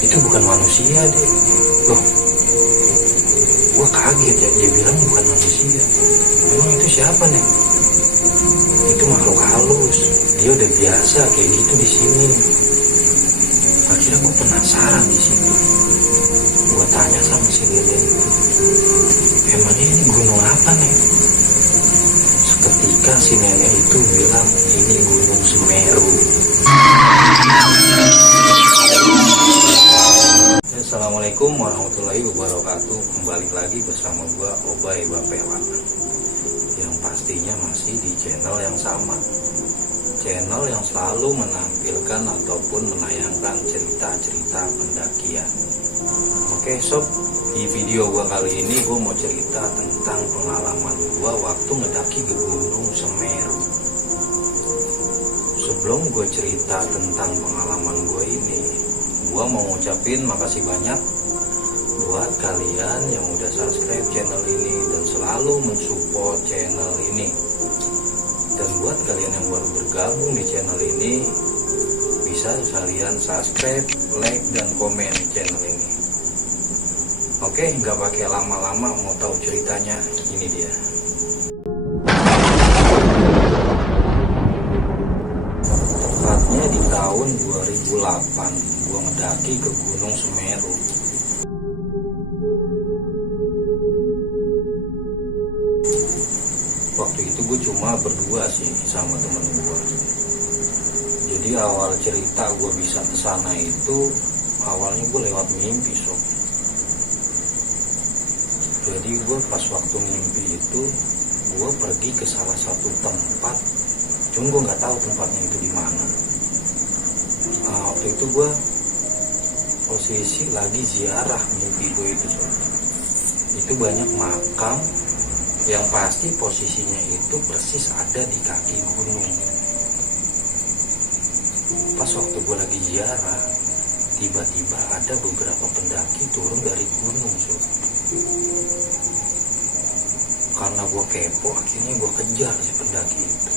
itu bukan manusia deh. Loh, gue kaget ya, dia bilang bukan manusia. Emang itu siapa nih? Itu makhluk halus, dia udah biasa kayak gitu di sini. Akhirnya gue penasaran di situ. Gue tanya sama si Dede itu, emangnya ini gunung apa nih? Seketika si nenek itu bilang ini Gunung Semeru. Assalamualaikum warahmatullahi wabarakatuh. Kembali lagi bersama gua Obay Bapela, yang pastinya masih di channel yang sama, channel yang selalu menampilkan ataupun menayangkan cerita-cerita pendakian. Oke sob, di video gua kali ini gua mau cerita tentang pengalaman gua waktu ngedaki ke Gunung Semeru. Sebelum gue cerita tentang pengalaman gue ini, gue mau ngucapin makasih banyak buat kalian yang udah subscribe channel ini dan selalu mensupport channel ini. Dan buat kalian yang baru bergabung di channel ini, bisa kalian subscribe, like, dan komen channel ini. Oke, nggak pakai lama-lama, mau tahu ceritanya? Ini dia. Tepatnya di tahun 2008, gue ngedaki ke Gunung Semeru. Waktu itu gue cuma berdua sih sama temen gue. Jadi awal cerita gue bisa kesana itu awalnya gue lewat mimpi sob. Jadi gue pas waktu mimpi itu gue pergi ke salah satu tempat, cuma gue nggak tahu tempatnya itu di mana. Waktu itu gue posisi lagi ziarah mimpi gue itu sob. Itu banyak makam yang pasti posisinya itu persis ada di kaki gunung. Pas waktu gue lagi ziarah, tiba-tiba ada beberapa pendaki turun dari gunung sob. Karena gue kepo, akhirnya gue kejar si pendaki itu.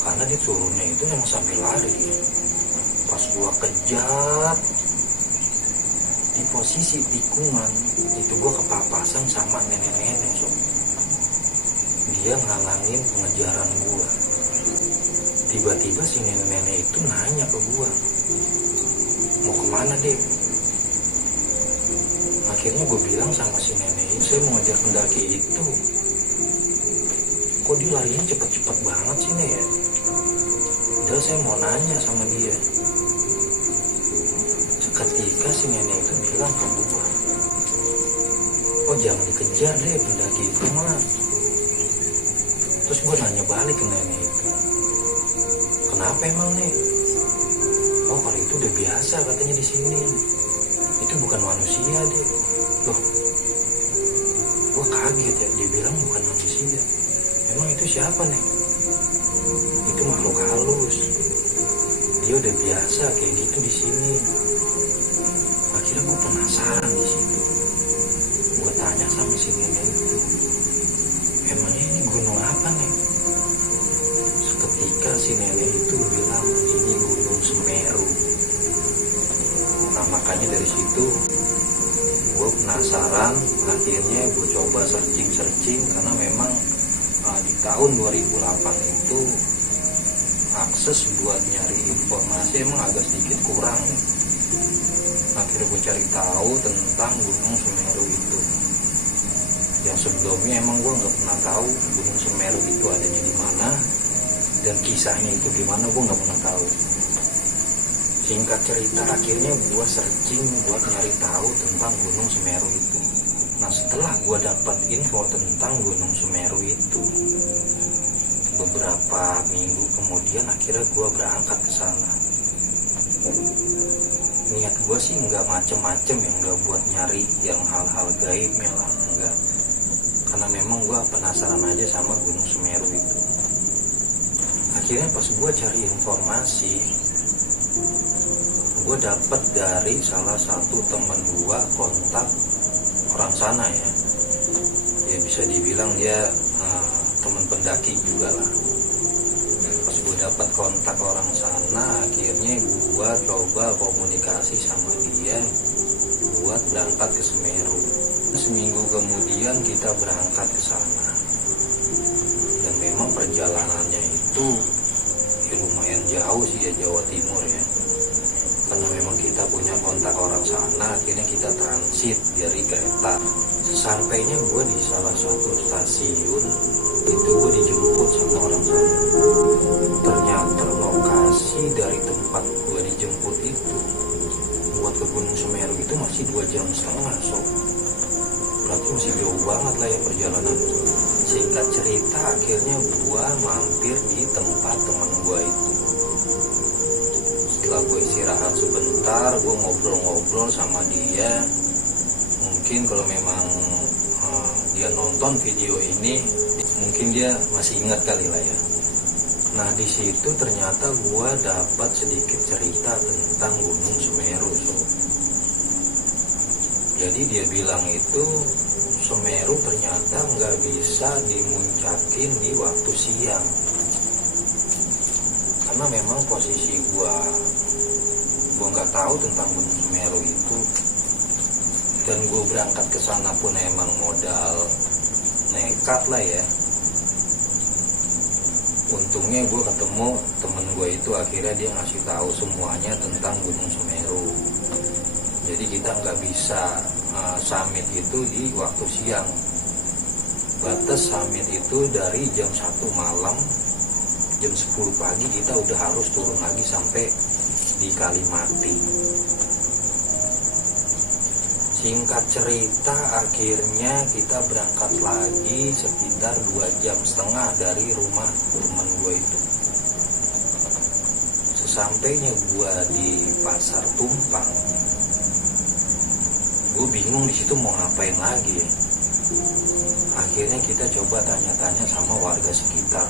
Karena dia turunnya itu emang sambil lari. Pas gue kejar, di posisi tikungan itu gue kepapasan sama nenek-nenek sob. Dia ngalangin pengejaran gue. Tiba-tiba si nenek-nenek itu nanya ke gue, mau kemana dek? Akhirnya gue bilang sama si nenek itu, saya mau ngejar pendaki itu. Kok dia larinya cepet-cepet banget sih nek ya? Udah saya mau nanya sama dia. Seketika si nenek itu bilang ke gue, oh jangan dikejar deh pendaki itu mas. Terus gue nanya balik ke nenek itu, kenapa emang nek? Oh kalau itu udah biasa katanya di sini. Itu bukan manusia deh. Loh, gue kaget ya, dia bilang bukan manusia. Emang itu siapa nek? Itu makhluk halus. Dia udah biasa kayak gitu di sini. Akhirnya gue penasaran di situ. Gue tanya sama si nenek itu, emangnya ini gunung apa nek? Seketika si nenek itu bilang ini Gunung Semeru. Nah makanya dari situ gue penasaran. Akhirnya gue coba searching karena memang di tahun 2008 itu akses buat nyari informasi emang agak sedikit kurang. Akhirnya gue cari tahu tentang Gunung Semeru itu. Yang sebelumnya emang gue nggak pernah tahu Gunung Semeru itu adanya di mana dan kisahnya itu gimana, gue nggak pernah tahu. Singkat cerita, akhirnya gue searching buat nyari tahu tentang Gunung Semeru itu. Nah setelah gue dapat info tentang Gunung Semeru itu, beberapa minggu kemudian akhirnya gue berangkat ke sana. Niat gue sih nggak macem-macem ya, nggak buat nyari yang hal-hal gaibnya lah, enggak. Karena memang gue penasaran aja sama Gunung Semeru itu. Akhirnya pas gue cari informasi, gue dapet dari salah satu temen gue kontak orang sana ya. Ya bisa dibilang dia teman pendaki juga lah. Pas gue dapat kontak orang sana, akhirnya gua coba komunikasi sama dia buat berangkat ke Semeru. Seminggu kemudian kita berangkat ke sana, dan memang perjalanannya itu lumayan jauh sih ya, Jawa Timur ya. Karena memang kita punya kontak orang sana, akhirnya kita transit dari kereta. Sesampainya gue di salah satu stasiun, itu gue dijemput sama orang sana. Ternyata lokasi dari tempat gue dijemput itu buat ke Gunung Semeru itu masih 2,5 jam, sob. Berarti masih jauh banget lah ya perjalanan. Singkat cerita, akhirnya gue mampir di tempat teman gue itu. Setelah gue istirahat sebentar, gue ngobrol-ngobrol sama dia. Mungkin kalau memang dia nonton video ini, mungkin dia masih ingat kali lah ya. Nah di situ ternyata gue dapat sedikit cerita tentang Gunung Semeru. Jadi dia bilang itu Semeru ternyata nggak bisa dimuncakin di waktu siang. Karena memang posisi gue nggak tahu tentang Gunung Semeru itu, dan gue berangkat ke sana pun emang modal nekat lah ya. Untungnya gue ketemu temen gue itu, akhirnya dia ngasih tahu semuanya tentang Gunung Semeru. Jadi kita nggak bisa summit itu di waktu siang. Batas summit itu dari jam 1 malam, jam 10 pagi kita udah harus turun lagi sampai di Kalimati. Singkat cerita, akhirnya kita berangkat lagi sekitar 2,5 jam dari rumah teman gue itu. Sesampainya gue di Pasar Tumpang, gue bingung di situ mau ngapain lagi ya. Akhirnya kita coba tanya-tanya sama warga sekitar.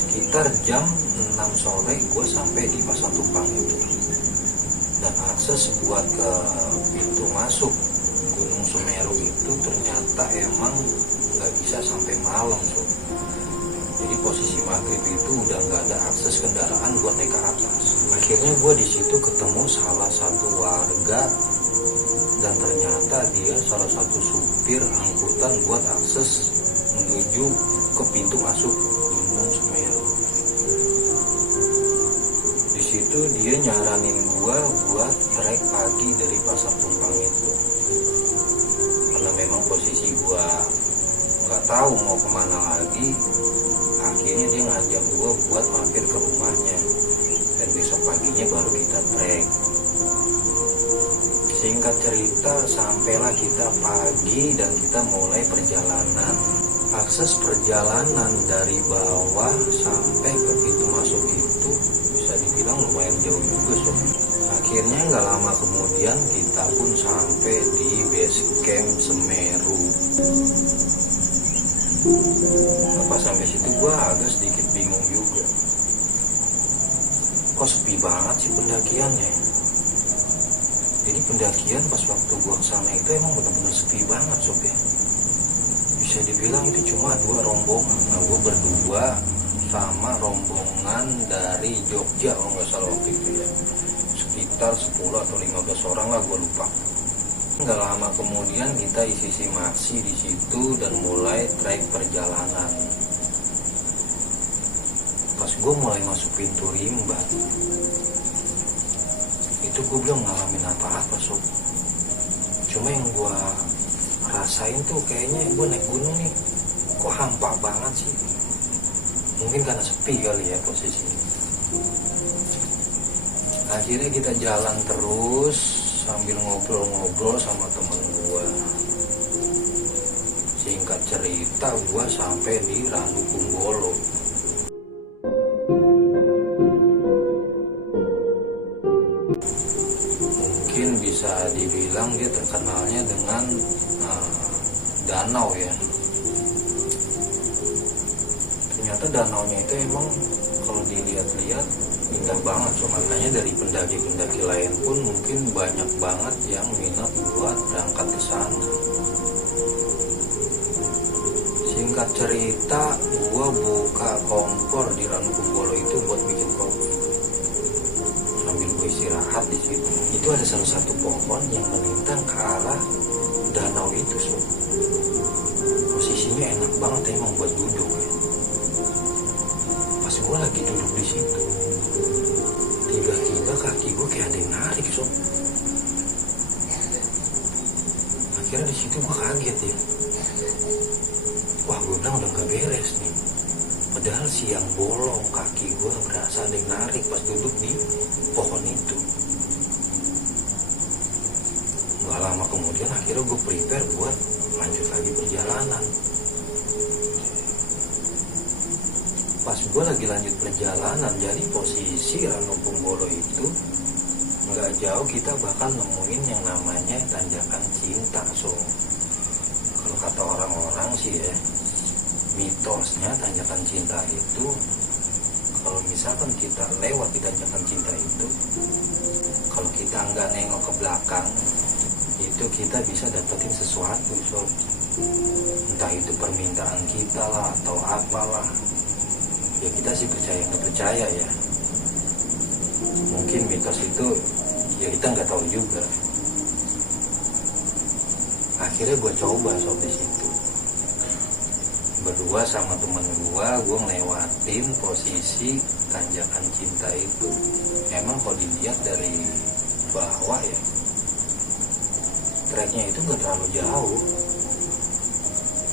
Sekitar jam 6 sore gue sampai di Pasar Tumpang itu. Dan akses buat ke pintu masuk Gunung Semeru itu ternyata emang nggak bisa sampai malam tuh. Jadi posisi maghrib itu udah nggak ada akses kendaraan buat naik ke atas. Akhirnya gue di situ ketemu salah satu warga, dan ternyata dia salah satu supir angkutan buat akses menuju ke pintu masuk Gunung Semeru. Di situ dia nyaranin gue buat trek pagi dari Pasar Tumpang itu, karena memang posisi gue nggak tahu mau kemana lagi. Akhirnya dia ngajak gue buat mampir ke rumahnya, dan besok paginya baru kita trek. Singkat cerita, sampailah kita pagi dan kita mulai perjalanan. Akses perjalanan dari bawah sampai ke pintu masuk itu bisa dibilang lumayan jauh juga sob. Akhirnya nggak lama kemudian kita pun sampai di base camp Semeru. Pas sampai situ gue agak sedikit bingung juga. Kok sepi banget sih pendakiannya? Jadi pendakian pas waktu gue kesana itu emang benar-benar sepi banget sob ya. Bisa dibilang itu cuma 2 rombongan. Nah gue berdua sama rombongan dari Jogja kalau nggak salah waktu itu ya. Sekitar 10 atau 15 orang lah, gue lupa. Nggak lama kemudian kita isi maksi di situ dan mulai trek perjalanan. Pas gue mulai masuk pintu rimba, itu gue belum ngalamin apa-apa sob. Cuma yang gue rasain tuh kayaknya gue naik gunung nih, kok hampa banget sih. Mungkin karena sepi kali ya posisinya. Akhirnya kita jalan terus sambil ngobrol-ngobrol sama temen gue. Singkat cerita, gue sampai di Randu Kumbolo. Mungkin bisa dibilang dia terkenalnya dengan danau ya. Ternyata danaunya itu emang kalau dilihat-lihat indah banget. So, makanya dari pendaki-pendaki lain pun mungkin banyak banget yang minat buat berangkat ke sana. Singkat cerita gua buka kompor di Ranu Kumbolo itu buat bikin kopi sambil gue istirahat di situ. Itu ada salah satu pohon yang melintang ke arah danau itu, sob. Posisinya enak banget emang buat duduk ya. Pas gue lagi duduk di situ, tiba-tiba kaki gue kayak ada yang narik, sob. Akhirnya di situ gue kaget ya. Wah, gue bilang udah gak beres nih. Padahal siang bolong kaki gue berasa ada yang narik pas duduk di pohon itu. Gak lama kemudian akhirnya gue prepare buat lanjut lagi perjalanan. Pas gue lagi lanjut perjalanan, jadi posisi Ranu Kumbolo itu gak jauh kita bakal nemuin yang namanya Tanjakan Cinta. So, kalau kata orang-orang sih ya, mitosnya Tanjakan Cinta itu, kalau misalkan kita lewat di Tanjakan Cinta itu, kalau kita nggak nengok ke belakang, itu kita bisa dapetin sesuatu, sob. Entah itu permintaan kita lah atau apalah. Ya kita sih percaya nggak percaya ya. Mungkin mitos itu ya kita nggak tahu juga. Akhirnya gue coba, sob, di situ. Berdua sama temen gue ngelewatin posisi Tanjakan Cinta itu. Emang kalau dilihat dari bawah ya, treknya itu gak terlalu jauh.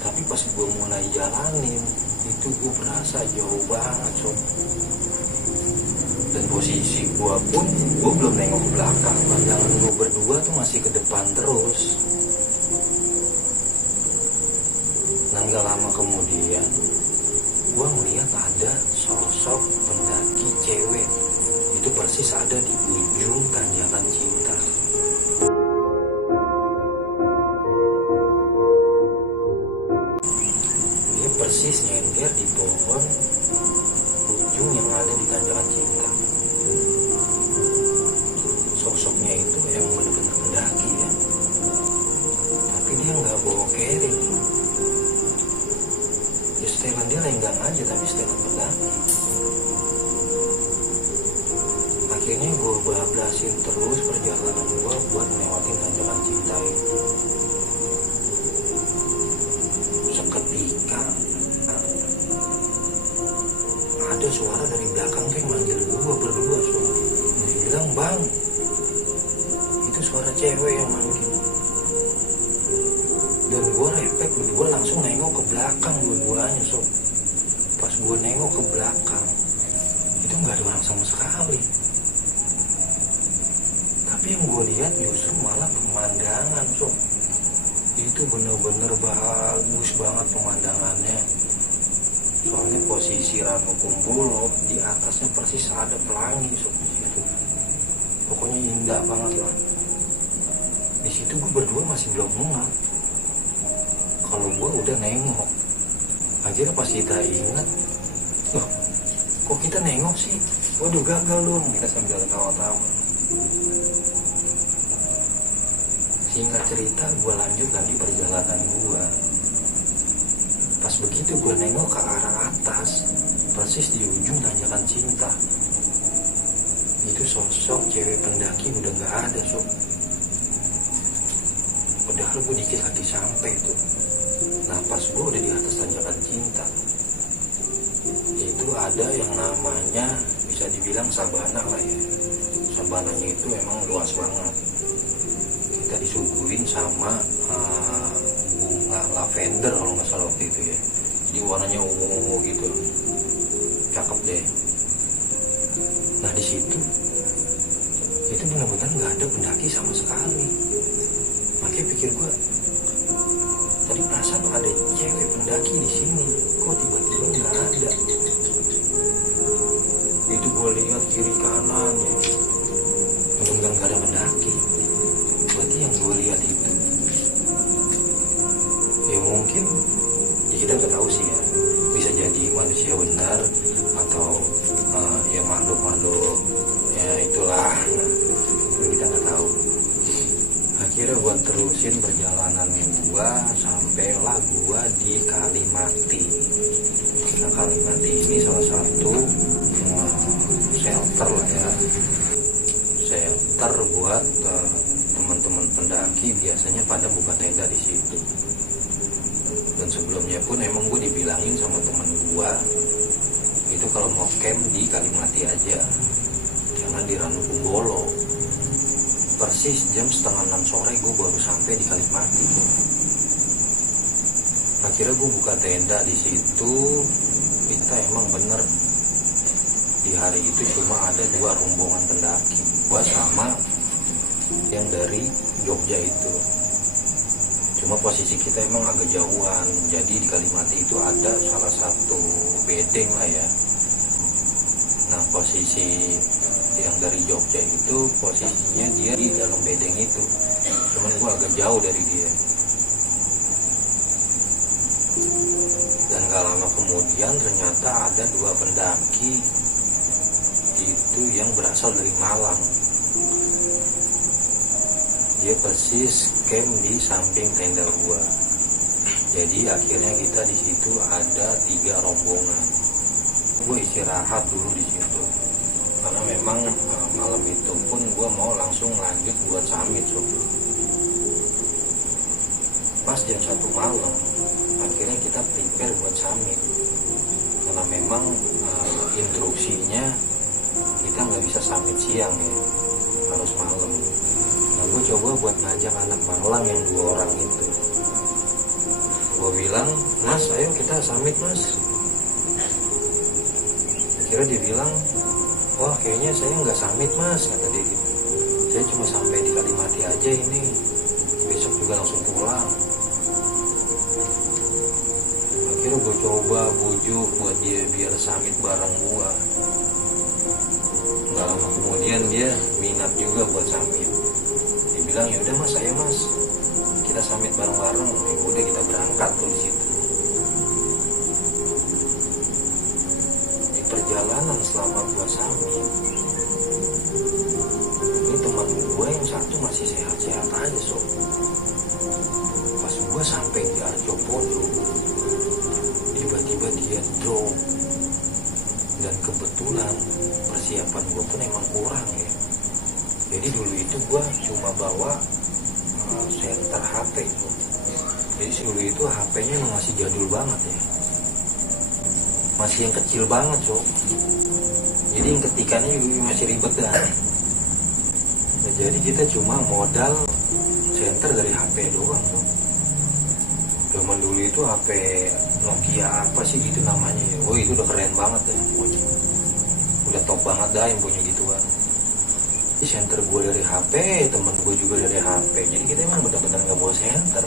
Tapi pas gue mulai jalanin, itu gue berasa jauh banget, sob. Dan posisi gue pun, gue belum nengok ke belakang. Pandangan gue berdua tuh masih ke depan terus. Dan gak lama kemudian gue melihat ada sosok pendaki cewek. Itu persis ada di ujung Tanjakan Cinta. Dia persis nyender di pohon ujung yang ada di Tanjakan Cinta. Sosoknya itu yang benar-benar pendaki ya. Tapi dia gak bawa carry. Setelan dia lenggang aja, tapi setelan pendaki. Akhirnya gue bablasin terus perjalanan gue buat melewati Tanjakan Cinta itu. Seketika ada suara dari belakang tuh yang manggil gue berdua, so. Dia bilang, "Bang, itu suara cewek yang manggil." Dan gue refleks berdua langsung nengok ke belakang dua-duanya, sob. Pas gue nengok ke belakang, itu gak ada orang sama sekali. Tapi yang gue lihat justru malah pemandangan, sob. Itu bener-bener bagus banget pemandangannya. Soalnya posisi Ranu Kumbolo di atasnya persis ada pelangi, sob, di situ. Pokoknya indah banget lah. Di situ gue berdua masih belum muat kalau gue udah nengok. Akhirnya pas kita ingat, loh, kok kita nengok sih? Waduh, gagal dong. Kita sambil ketawa-tawa. Singkat cerita, gue lanjut lagi perjalanan gue. Pas begitu gue nengok ke arah atas, persis di ujung Tanjakan Cinta, itu sosok cewek pendaki udah gak ada, sob. Padahal gue dikit lagi sampai tuh. Nah, pas gue udah di atas Tanjakan Cinta, itu ada yang namanya bisa dibilang sabana lah ya. Sabananya itu emang luas banget. Kita disuguhin sama bunga lavender kalau nggak salah waktu itu ya. Jadi warnanya ungu-ungu gitu, cakep deh. Nah di situ itu benar-benar nggak ada pendaki sama sekali. Makanya pikir gue, tadi perasaan ada cewek pendaki di sini, kok tiba-tiba nggak ada. Itu gue lihat kiri kanan ya, benar-benar nggak ada pendaki. Berarti yang gue lihat itu, ya mungkin ya kita nggak tahu sih ya, bisa jadi manusia benar atau ya makhluk-makhluk ya itulah, kita nggak tahu. Akhirnya gue terus terusin perjalanan gua sampailah gua di Kalimati. Nah, Kalimati ini salah satu shelter lah ya, shelter buat teman-teman pendaki biasanya pada buka tenda di situ. Dan sebelumnya pun emang gue dibilangin sama temen gue itu kalau mau camp di Kalimati aja, jangan di Ranukumbolo. Persis jam 5:30 sore gue baru sampai di Kalimati. Akhirnya gue buka tenda di situ. Kita emang bener di hari itu cuma ada 2 rombongan pendaki, gue sama yang dari Jogja itu. Cuma posisi kita emang agak jauhan, jadi di Kalimati itu ada salah satu bedeng lah ya. Nah, posisi yang dari Jogja itu posisinya dia di dalam bedeng itu, cuman gue agak jauh dari dia. Dan gak lama kemudian ternyata ada 2 pendaki itu yang berasal dari Malang. Dia persis camp di samping tenda gua. Jadi akhirnya kita di situ ada 3 rombongan. Gue istirahat dulu di situ karena memang malam itu pun gue mau langsung lanjut buat summit. Pas jam 1 malam akhirnya kita prepare buat summit karena memang instruksinya kita nggak bisa summit siang ya, harus malam. Nah, gue coba buat ngajak anak Malang yang 2 orang itu. Gue bilang, "Mas, ayo kita summit, Mas." Akhirnya dia bilang, "Wah, kayaknya saya nggak summit, Mas," kata dia gitu. "Saya cuma sampai di Kalimati aja ini, besok juga langsung pulang." Akhirnya gue coba bujuk buat dia biar summit bareng gue. Gak lama kemudian dia minat juga buat summit. Dia bilang, "Ya udah Mas, ayo Mas, kita summit bareng-bareng." Ya udah, kita berangkat tuh di situ. Di perjalanan selama gua summit, ini teman gue yang satu masih sehat-sehat aja sob. Pas gue sampai di Arjopodo, tiba-tiba dia drop. Dan kebetulan persiapan gue pun emang kurang ya. Jadi dulu itu gue cuma bawa senter HP tuh. Jadi dulu itu HP-nya emang masih jadul banget ya, masih yang kecil banget sob. Jadi yang ketikannya juga masih ribet dah. Nah, jadi kita cuma modal senter dari HP doang sob. Zaman dulu itu HP Nokia apa sih gitu namanya ya. Oh, itu udah keren banget ya, udah top banget dah yang punya gituan. Ini senter gue dari HP, temen gue juga dari HP. Jadi kita emang bener-bener gak bawa senter.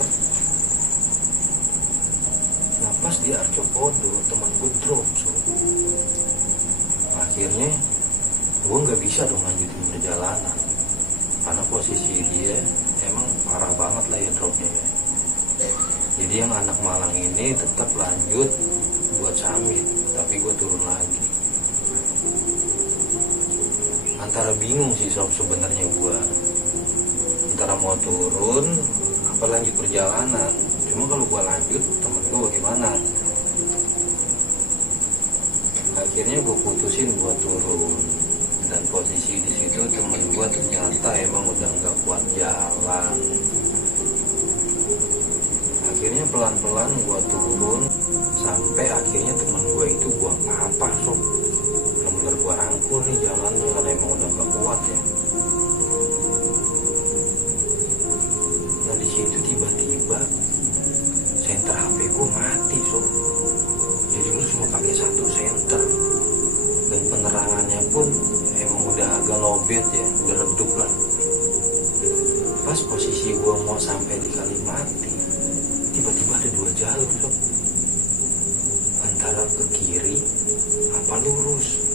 Nah, pas di Arjopodo temen gue drop so. Akhirnya gue gak bisa dong lanjutin perjalanan karena posisi dia emang parah banget lah ya dropnya ya. Jadi yang anak Malang ini tetap lanjut buat summit, tapi gue turun lagi. Antara bingung sih sob sebenarnya gue, antara mau turun apa lanjut perjalanan. Cuma kalau gue lanjut, temen gue bagaimana? Akhirnya gue putusin buat turun. Dan posisi di situ temen gue ternyata emang udah nggak kuat jalan. Akhirnya pelan-pelan gue turun sampai akhirnya temen gue itu gue apa sob. Bener gue rangkul nih jalannya karena emang udah gak kuat ya. Nah, di situ tiba-tiba senter HP gue mati sob. Jadi gue cuma pakai 1 senter dan penerangannya pun emang udah agak lowbat ya, udah redup lah. Pas posisi gue mau sampai di Kalimati, tiba-tiba ada 2 jalur sob, antara ke kiri apa lurus.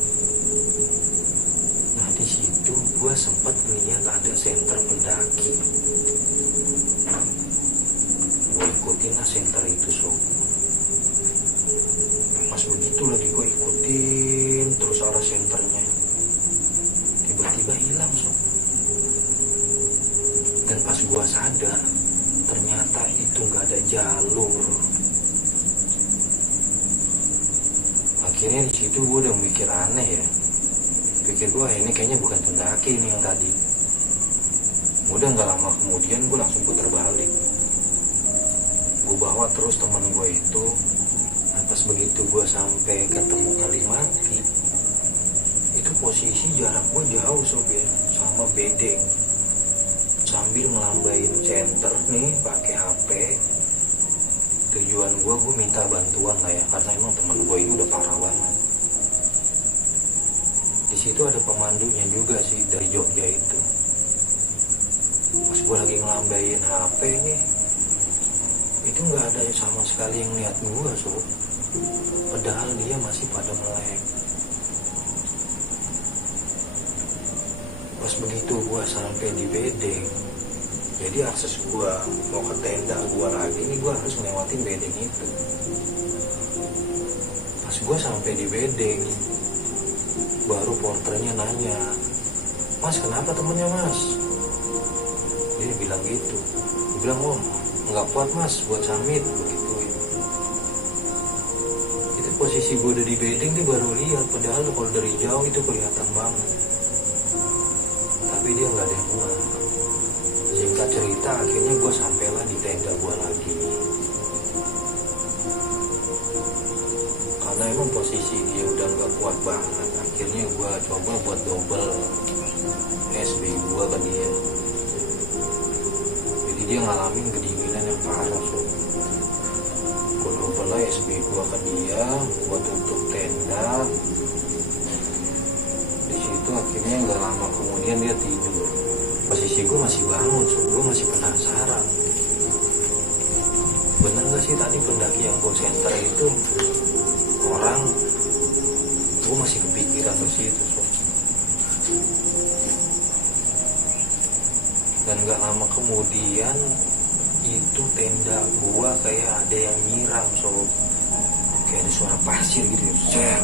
Nah, di situ gue sempat melihat ada senter pendaki. Gue ikutin lah senter itu sob. Pas begitu lagi gue ikutin terus arah senternya, tiba-tiba hilang sob. Dan pas gue sadar jalur. Akhirnya di situ gue udah mikir aneh ya. Pikir gue ini kayaknya bukan pendaki nih yang tadi. Udah nggak lama kemudian gue langsung putar balik. Gue bawa terus temen gue itu. Pas begitu gue sampai ketemu Kalimati, itu posisi jarak gue jauh sob ya, sama bedeng. Sambil ngelambain center nih pakai HP. Tujuan gue minta bantuan lah ya, karena emang teman gue ini udah parah banget. Di situ ada pemandunya juga sih dari Jogja itu. Pas gue lagi ngelambain HP nih, itu nggak ada sama sekali yang lihat gue sob. Padahal dia masih pada melek. Pas begitu gue sampai di bedeng, jadi akses gue mau ke tenda gue lagi ini gue harus melewatin bedeng itu. Pas gue sampai di bedeng, baru porternya nanya, "Mas, kenapa temennya mas?" Dia bilang gitu. Dia bilang, "Oh nggak kuat mas buat summit," begitu. Itu posisi gue udah di bedeng dia baru lihat, padahal kalau dari jauh itu kelihatan banget. Tapi dia nggak ada yang ngeh. Singkat cerita akhirnya gue sampailah di tenda gue lagi. Karena emang posisi dia udah nggak kuat banget, akhirnya gue coba buat double SB gue ke dia. Jadi dia ngalamin kedinginan yang parah so. Gue double lah SB gue ke dia, gue tutup tenda. Di situ akhirnya nggak lama kemudian dia tidur. Posisi gue masih bangun so, gue masih penasaran. Bener gak sih tadi pendaki yang call center itu orang? Gue masih kepikiran ke situ so. Dan gak lama kemudian itu tenda gue kayak ada yang nyiram so. Kayak ada suara pasir gitu, share.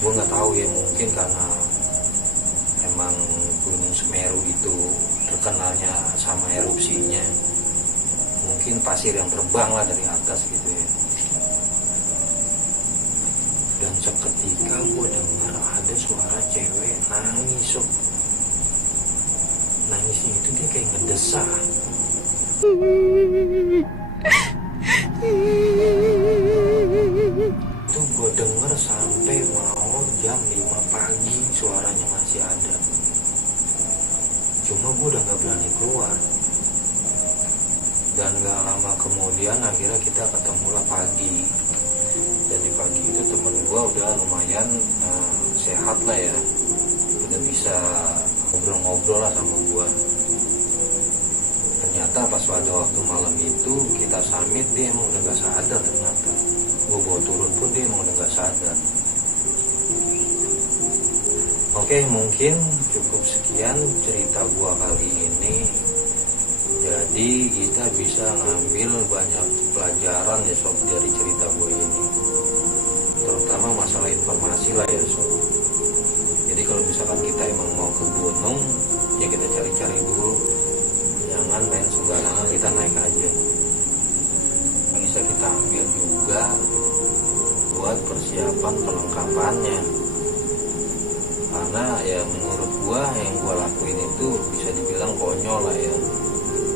Gue gak tahu ya, mungkin karena emang Gunung Semeru itu terkenalnya sama erupsinya. Mungkin pasir yang terbang lah dari atas gitu ya. Dan seketika gue dengar ada suara cewek nangis so. Nangisnya itu dia kayak ngedesah. Itu gue denger sampai mau jam 5 pagi suaranya masih ada. Cuma gue udah gak berani keluar. Dan gak lama kemudian akhirnya kita ketemulah pagi. Dan di pagi itu temen gue udah lumayan sehat lah ya. Udah bisa ngobrol-ngobrol lah sama gue. Ternyata pas pada waktu malam itu kita summit, dia emang udah gak sadar ternyata. Gue bawa turun pun dia emang udah gak sadar. Oke, mungkin cukup sekian cerita gue kali ini. Jadi kita bisa ngambil banyak pelajaran ya sob dari cerita gue ini. Terutama masalah informasi lah ya sob. Jadi kalau misalkan kita emang mau ke gunung, ya kita cari-cari dulu. Jangan main sembarangan kita naik aja. Bisa kita ambil juga buat persiapan perlengkapannya. Karena ya menurut gua yang gua lakuin itu bisa dibilang konyol lah ya.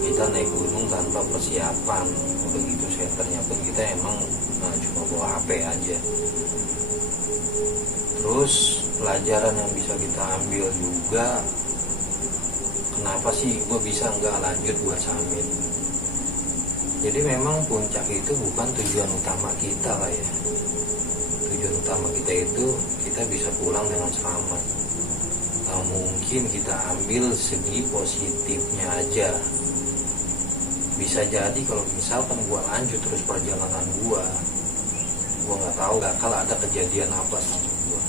Kita naik gunung tanpa persiapan. Udah gitu senternya pun kita emang cuma bawa HP aja. Terus pelajaran yang bisa kita ambil juga, kenapa sih gue bisa nggak lanjut buat summit. Jadi memang puncak itu bukan tujuan utama kita lah ya. Tujuan utama kita itu kita bisa pulang dengan selamat. Nah, mungkin kita ambil segi positifnya aja. Bisa jadi kalau misalkan gue lanjut terus perjalanan gue nggak tahu bakal ada kejadian apa sama gue.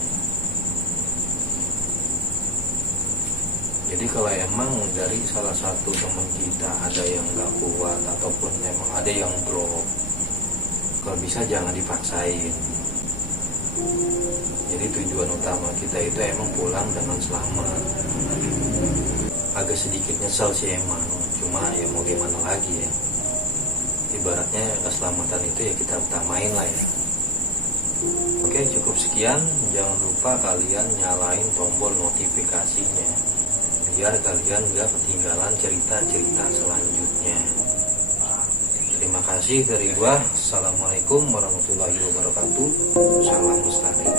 Jadi kalau emang dari salah satu teman kita ada yang nggak kuat ataupun emang ada yang drop, kalau bisa jangan dipaksain. Jadi tujuan utama kita itu emang pulang dengan selamat. Agak sedikit nyesel sih emang, cuma ya mau gimana lagi ya, ibaratnya keselamatan itu ya kita utamain lah ya. Oke, cukup sekian. Jangan lupa kalian nyalain tombol notifikasinya biar kalian gak ketinggalan cerita-cerita selanjutnya. Terima kasih dari gua. Assalamualaikum warahmatullahi wabarakatuh. Salam lestari.